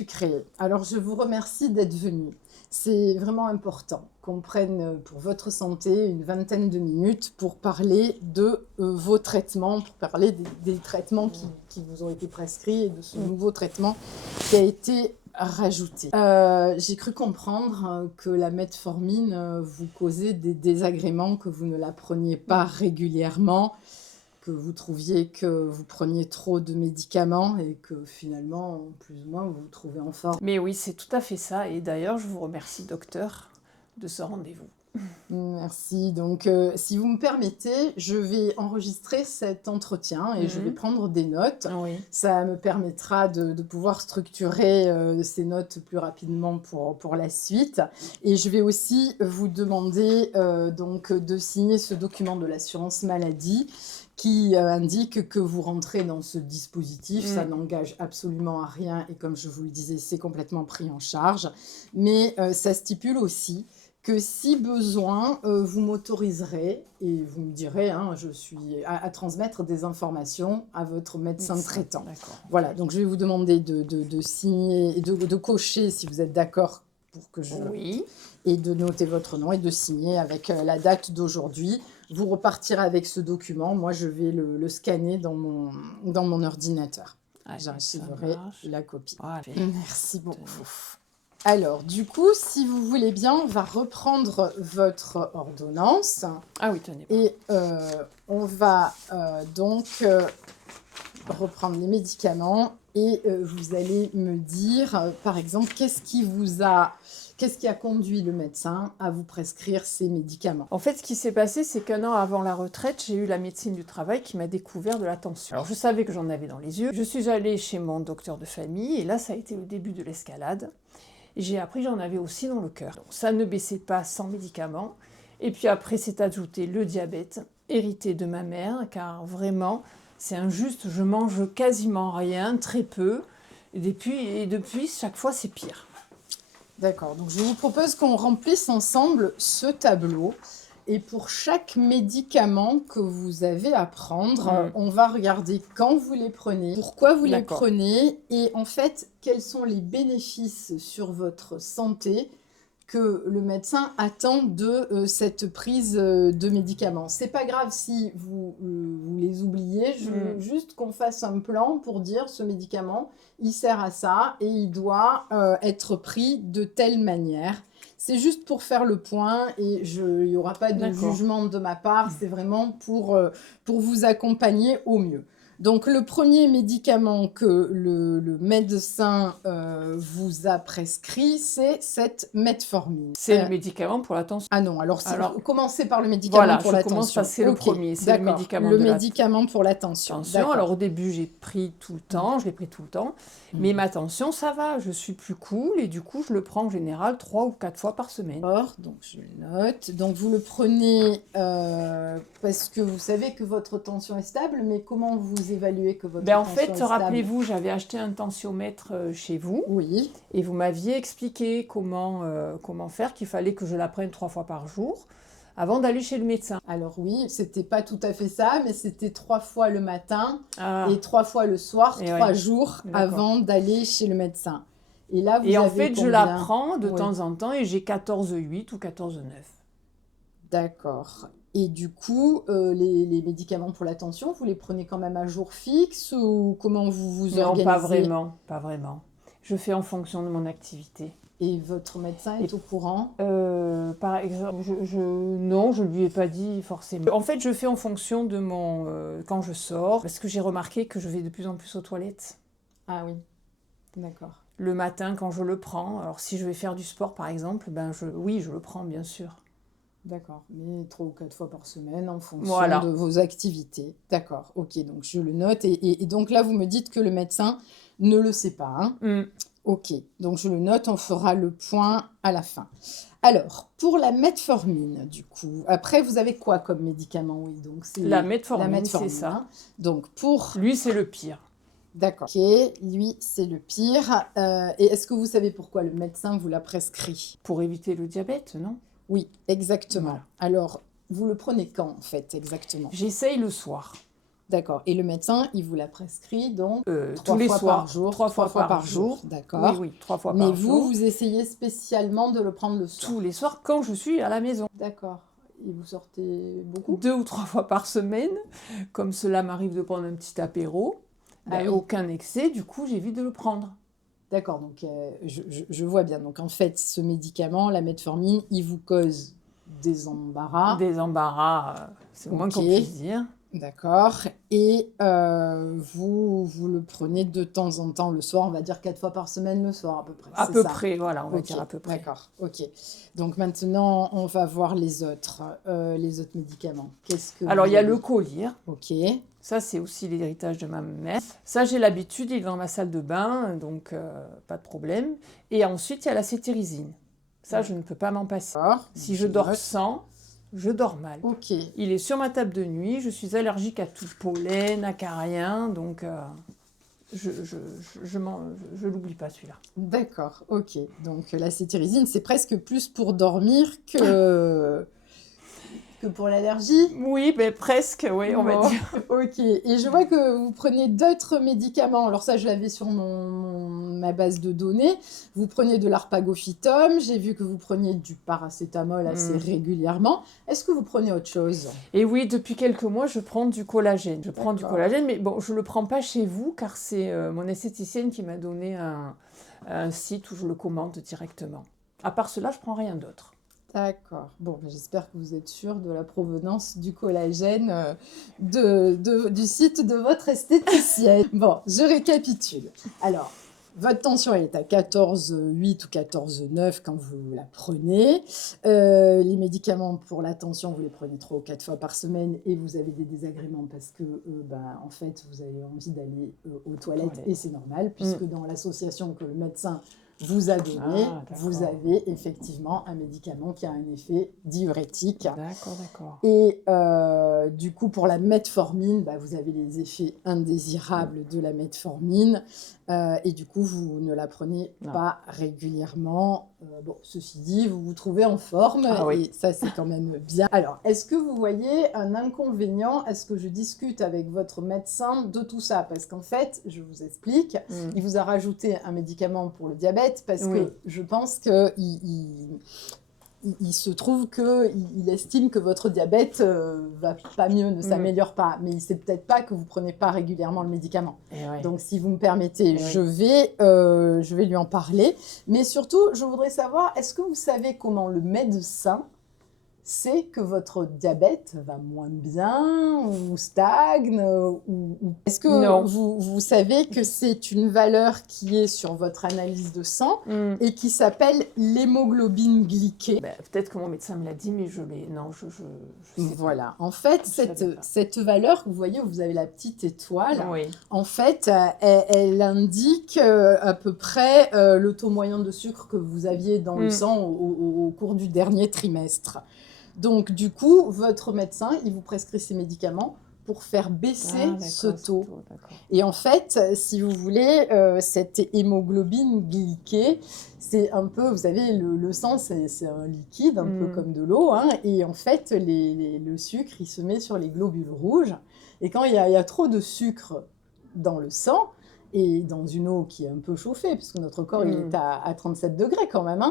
sucré. Alors, je vous remercie d'être venu. C'est vraiment important qu'on prenne pour votre santé une vingtaine de minutes pour parler de vos traitements, pour parler des traitements qui vous ont été prescrits et de ce nouveau traitement qui a été rajouté. J'ai cru comprendre que la metformine vous causait des désagréments, que vous ne la preniez pas régulièrement, que vous trouviez que vous preniez trop de médicaments et que finalement, plus ou moins, vous vous trouvez en forme. Mais oui, c'est tout à fait ça. Et d'ailleurs, je vous remercie, docteur, de ce rendez-vous. Merci. Donc, si vous me permettez, je vais enregistrer cet entretien et je vais prendre des notes. Oui. Ça me permettra de pouvoir structurer ces notes plus rapidement pour la suite. Et je vais aussi vous demander donc, de signer ce document de l'assurance maladie qui indique que vous rentrez dans ce dispositif. Ça n'engage absolument à rien et comme je vous le disais, c'est complètement pris en charge. Mais ça stipule aussi que si besoin, vous m'autoriserez et vous me direz, je suis à transmettre des informations à votre médecin traitant. Voilà, donc je vais vous demander de signer et de cocher si vous êtes d'accord pour que je... Oui. Et de noter votre nom et de signer avec la date d'aujourd'hui. Vous repartirez avec ce document. Moi, je vais le scanner dans mon ordinateur. J'archiverai la copie. Merci beaucoup. Alors, du coup, si vous voulez bien, on va reprendre votre ordonnance. Ah oui, tenez. Et on va donc reprendre les médicaments et vous allez me dire, par exemple, qu'est-ce qui a conduit le médecin à vous prescrire ces médicaments? En fait, ce qui s'est passé, c'est qu'un an avant la retraite, j'ai eu la médecine du travail qui m'a découvert de la tension. Alors, je savais que j'en avais dans les yeux. Je suis allée chez mon docteur de famille et là, ça a été le début de l'escalade. Et j'ai appris que j'en avais aussi dans le cœur. Donc, ça ne baissait pas sans médicaments. Et puis après, s'est ajouté le diabète, hérité de ma mère, car vraiment, c'est injuste, je mange quasiment rien, très peu. Et depuis chaque fois, c'est pire. D'accord, donc je vous propose qu'on remplisse ensemble ce tableau. Et pour chaque médicament que vous avez à prendre, on va regarder quand vous les prenez, pourquoi vous les prenez et en fait, quels sont les bénéfices sur votre santé que le médecin attend de cette prise de médicaments. C'est pas grave si vous les oubliez, je veux juste qu'on fasse un plan pour dire ce médicament, il sert à ça et il doit être pris de telle manière. C'est juste pour faire le point et il n'y aura pas de jugement de ma part, c'est vraiment pour vous accompagner au mieux. Donc, le premier médicament que le médecin vous a prescrit, c'est cette metformine. C'est le médicament pour la tension. Ah non, alors commencez par le médicament pour la tension. Commence par c'est le premier, c'est le médicament pour la tension. Alors au début, j'ai pris tout le temps, je l'ai pris tout le temps, mais ma tension, ça va, je suis plus cool et du coup, je le prends en général 3 ou 4 fois par semaine. D'accord, donc je le note. Donc vous le prenez parce que vous savez que votre tension est stable, mais comment vous évaluez que votre tension est stable? Rappelez-vous, j'avais acheté un tensiomètre chez vous. Oui. Et vous m'aviez expliqué comment faire, qu'il fallait que je la prenne 3 fois par jour avant d'aller chez le médecin. Alors oui, c'était pas tout à fait ça, mais c'était 3 fois le matin et 3 fois le soir, 3 jours avant d'aller chez le médecin. Et là, vous en avez fait, je la prends de temps en temps et j'ai 14,8 ou 14,9. D'accord. Et du coup, les médicaments pour la tension, vous les prenez quand même à jour fixe ou comment vous vous organisez? Non, pas vraiment. Je fais en fonction de mon activité. Et votre médecin est au courant? Par exemple, non, je ne lui ai pas dit forcément. En fait, je fais en fonction de quand je sors, parce que j'ai remarqué que je vais de plus en plus aux toilettes. Ah oui, d'accord. Le matin, quand je le prends, alors si je vais faire du sport, par exemple, oui, je le prends, bien sûr. D'accord, mais 3 ou 4 fois par semaine en fonction de vos activités. D'accord, ok, donc je le note. Et donc là, vous me dites que le médecin ne le sait pas. Ok, donc je le note, on fera le point à la fin. Alors, pour la metformine, du coup, après, vous avez quoi comme médicament? Oui, donc c'est la metformine, c'est ça. Donc, pour... Lui, c'est le pire. D'accord. Ok, lui, c'est le pire. Et est-ce que vous savez pourquoi le médecin vous l'a prescrit? Pour éviter le diabète, non? Oui, exactement. Voilà. Alors, vous le prenez quand, en fait, exactement? J'essaye le soir. D'accord. Et le médecin, il vous l'a prescrit donc Tous les soirs, par jour, 3 fois par jour. D'accord. Oui, 3 fois Mais par vous, jour. vous essayez spécialement de le prendre le soir. Tous les soirs quand je suis à la maison. D'accord. Et vous sortez beaucoup? 2 ou 3 fois par semaine, comme cela m'arrive de prendre un petit apéro. Ah oui. Aucun excès, du coup j'évite de le prendre. D'accord, donc je vois bien. Donc en fait, ce médicament, la metformine, il vous cause des embarras. Des embarras, c'est le moins qu'on Ok. puisse dire. D'accord. Et vous le prenez de temps en temps le soir, on va dire 4 fois par semaine le soir à peu près. À c'est peu ça? près, voilà, on va Ok, dire à peu près. d'accord, ok. Donc maintenant, on va voir les autres médicaments. Qu'est-ce que Alors vous il y a avez? le collyre. Ok, Ça, c'est aussi l'héritage de ma mère. Ça, j'ai l'habitude, il est dans ma salle de bain, donc pas de problème. Et ensuite, il y a la cétirizine. Ça, je ne peux pas m'en passer. d'accord. Si je dors sans, je dors mal. Ok, Il est sur ma table de nuit, je suis allergique à tout pollen, acarien, donc je l'oublie pas celui-là. d'accord, ok. Donc la cétirizine, c'est presque plus pour dormir que pour l'allergie? Oui, mais presque, oui, on va Bon, dire. ok. Et je vois que vous prenez d'autres médicaments. Alors ça, je l'avais sur ma base de données. Vous prenez de l'arpagophytum. J'ai vu que vous preniez du paracétamol assez régulièrement. Est-ce que vous prenez autre chose? Et oui, depuis quelques mois, je prends du collagène. Je prends du D'accord. collagène, mais bon, je ne le prends pas chez vous, car c'est mon esthéticienne qui m'a donné un site où je le commande directement. À part cela, je prends rien d'autre. D'accord. Bon, ben, j'espère que vous êtes sûr de la provenance du collagène du site de votre esthéticienne. Bon, je récapitule. Alors, votre tension elle est à 14,8 ou 14,9 quand vous la prenez. Les médicaments pour la tension, vous les prenez 3 ou 4 fois par semaine et vous avez des désagréments parce que, en fait, vous avez envie d'aller aux toilettes et c'est normal puisque dans l'association que le médecin vous a donné, vous avez effectivement un médicament qui a un effet diurétique. D'accord, d'accord. Et du coup, pour la metformine, vous avez les effets indésirables de la metformine. Et du coup, vous ne la prenez pas régulièrement. Bon, ceci dit, vous vous trouvez en forme et ça, c'est quand même bien. Alors, est-ce que vous voyez un inconvénient? Est-ce que je discute avec votre médecin de tout ça? Parce qu'en fait, je vous explique, il vous a rajouté un médicament pour le diabète parce que je pense que il se trouve qu'il estime que votre diabète va pas mieux, ne s'améliore pas, mais il ne sait peut-être pas que vous ne prenez pas régulièrement le médicament. Donc, si vous me permettez, je vais lui en parler. Mais surtout, je voudrais savoir, est-ce que vous savez comment le médecin sait que votre diabète va moins bien ou stagne Est-ce que vous savez que c'est une valeur qui est sur votre analyse de sang et qui s'appelle l'hémoglobine glyquée? Peut-être que mon médecin me l'a dit, mais je l'ai... Non, je sais voilà. En fait, cette valeur, vous voyez, où vous avez la petite étoile, en fait, elle indique à peu près le taux moyen de sucre que vous aviez dans le sang au cours du dernier trimestre. Donc, du coup, votre médecin, il vous prescrit ces médicaments pour faire baisser ce taux. Et en fait, si vous voulez, cette hémoglobine glyquée, c'est un peu, vous savez, le sang, c'est un liquide, un peu comme de l'eau. Et en fait, le sucre, il se met sur les globules rouges. Et quand il y a trop de sucre dans le sang, et dans une eau qui est un peu chauffée, puisque notre corps il est à 37 degrés quand même,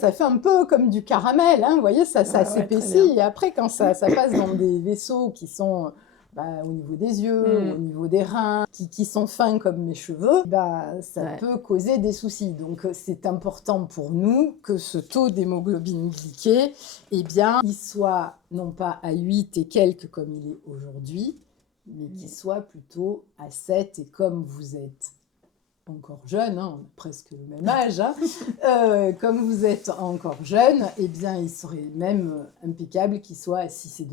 ça fait un peu comme du caramel, vous voyez, ça s'épaissit, et après quand ça passe dans des vaisseaux qui sont au niveau des yeux, au niveau des reins, qui sont fins comme mes cheveux, ça peut causer des soucis. Donc c'est important pour nous que ce taux d'hémoglobine glyquée, il soit non pas à 8 et quelques comme il est aujourd'hui, mais qui soit plutôt à 7. Et comme vous êtes encore jeune, on a presque le même âge, comme vous êtes encore jeune, il serait même impeccable qu'il soit à 6,5.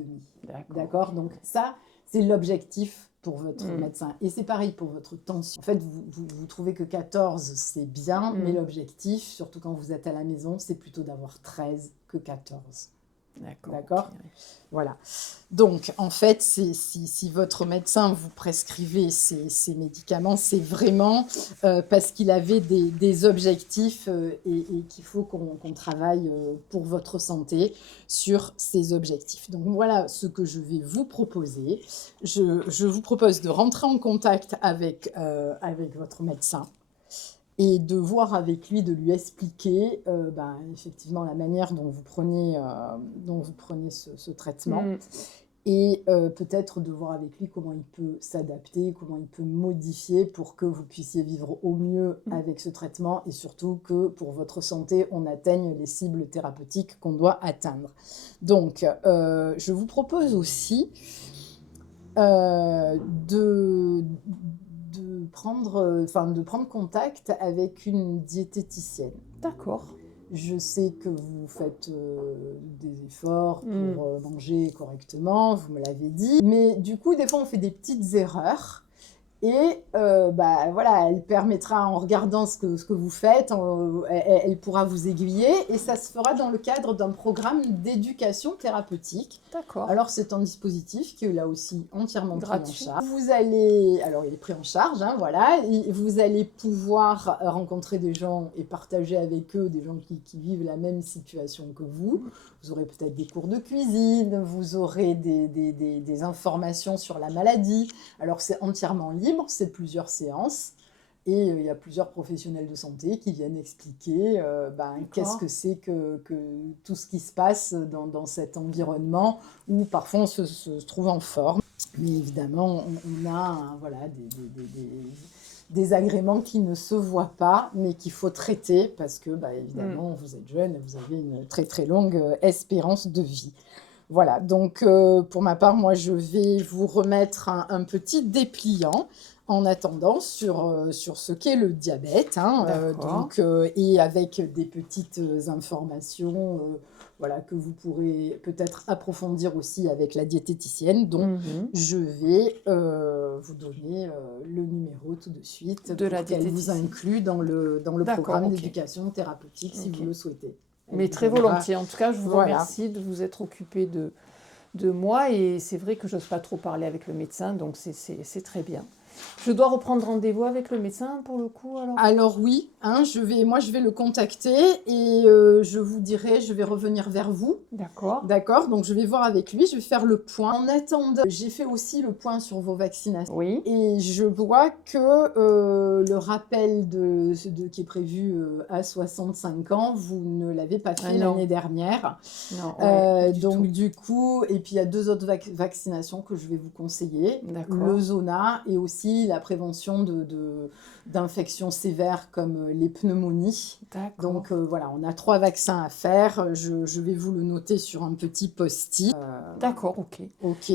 D'accord. Donc ça, c'est l'objectif pour votre médecin. Et c'est pareil pour votre tension. En fait, vous trouvez que 14, c'est bien, mais l'objectif, surtout quand vous êtes à la maison, c'est plutôt d'avoir 13 que 14. D'accord. Voilà. Donc, en fait, si votre médecin vous prescrivait ces médicaments, c'est vraiment parce qu'il avait des objectifs et qu'il faut qu'on travaille pour votre santé sur ces objectifs. Donc, voilà ce que je vais vous proposer. Je vous propose de rentrer en contact avec votre médecin et de voir avec lui, de lui expliquer effectivement la manière dont vous prenez ce traitement. Et peut-être de voir avec lui comment il peut s'adapter, comment il peut modifier pour que vous puissiez vivre au mieux avec ce traitement et surtout que pour votre santé, on atteigne les cibles thérapeutiques qu'on doit atteindre. Donc, je vous propose aussi de prendre contact avec une diététicienne. D'accord. Je sais que vous faites des efforts pour manger correctement, vous me l'avez dit. Mais du coup, des fois, on fait des petites erreurs. Et voilà, elle permettra, en regardant ce que vous faites, elle pourra vous aiguiller. Et ça se fera dans le cadre d'un programme d'éducation thérapeutique. D'accord. Alors, c'est un dispositif qui est là aussi entièrement gratuit. pris en charge. Vous allez, alors il est pris en charge, hein, voilà. Et vous allez pouvoir rencontrer des gens et partager avec eux, des gens qui vivent la même situation que vous. Vous aurez peut-être des cours de cuisine, vous aurez des informations sur la maladie. Alors, c'est entièrement libre, c'est plusieurs séances. Et il y a plusieurs professionnels de santé qui viennent expliquer qu'est-ce que c'est que tout ce qui se passe dans cet environnement où parfois on se trouve en forme. Mais évidemment, on a des agréments qui ne se voient pas, mais qu'il faut traiter parce que, évidemment, vous êtes jeune et vous avez une très très longue espérance de vie. Voilà, donc pour ma part, moi je vais vous remettre un petit dépliant en attendant sur ce qu'est le diabète, et avec des petites informations que vous pourrez peut-être approfondir aussi avec la diététicienne. Donc, je vais vous donner le numéro tout de suite de la qu'elle vous inclut dans le programme d'éducation thérapeutique si vous le souhaitez. Mais très volontiers. En tout cas, je vous remercie de vous être occupé de moi. Et c'est vrai que je n'ose pas trop parler avec le médecin, donc c'est très bien. Je dois reprendre rendez-vous avec le médecin pour le coup alors ? Alors oui, je vais le contacter et je vous dirai, je vais revenir vers vous. D'accord. D'accord, donc je vais voir avec lui, je vais faire le point. En attendant, j'ai fait aussi le point sur vos vaccinations. Oui. Et je vois que le rappel qui est prévu à 65 ans, vous ne l'avez pas fait l'année dernière. Non, donc du coup, et puis il y a 2 autres vaccinations que je vais vous conseiller. Le Zona et aussi la prévention d'infections sévères comme les pneumonies. Donc voilà, on a 3 vaccins à faire. Je vais vous le noter sur un petit post-it. D'accord, ok. Ok.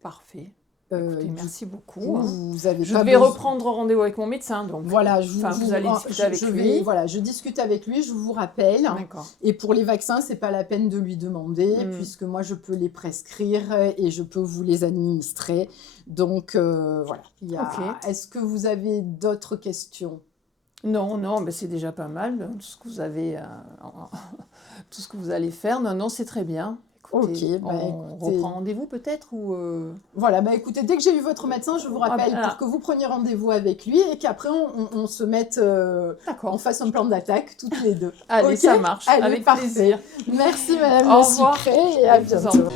Parfait. Écoutez, merci beaucoup. Je vais reprendre rendez-vous avec mon médecin. Donc, voilà, vous allez discuter avec lui. Voilà, je discute avec lui, je vous rappelle. D'accord. Et pour les vaccins, c'est pas la peine de lui demander, puisque moi, je peux les prescrire et je peux vous les administrer. Donc, voilà. Est-ce que vous avez d'autres questions ? Non, mais c'est déjà pas mal, tout ce que vous avez, tout ce que vous allez faire. Non, c'est très bien. Écoutez, on reprend rendez-vous peut-être ou Voilà, écoutez, dès que j'ai eu votre médecin, je vous rappelle pour que vous preniez rendez-vous avec lui et qu'après on se mette, on fasse un plan d'attaque toutes les deux. Allez, ça marche, avec plaisir. Merci Madame Au revoir. Sucré et à bientôt.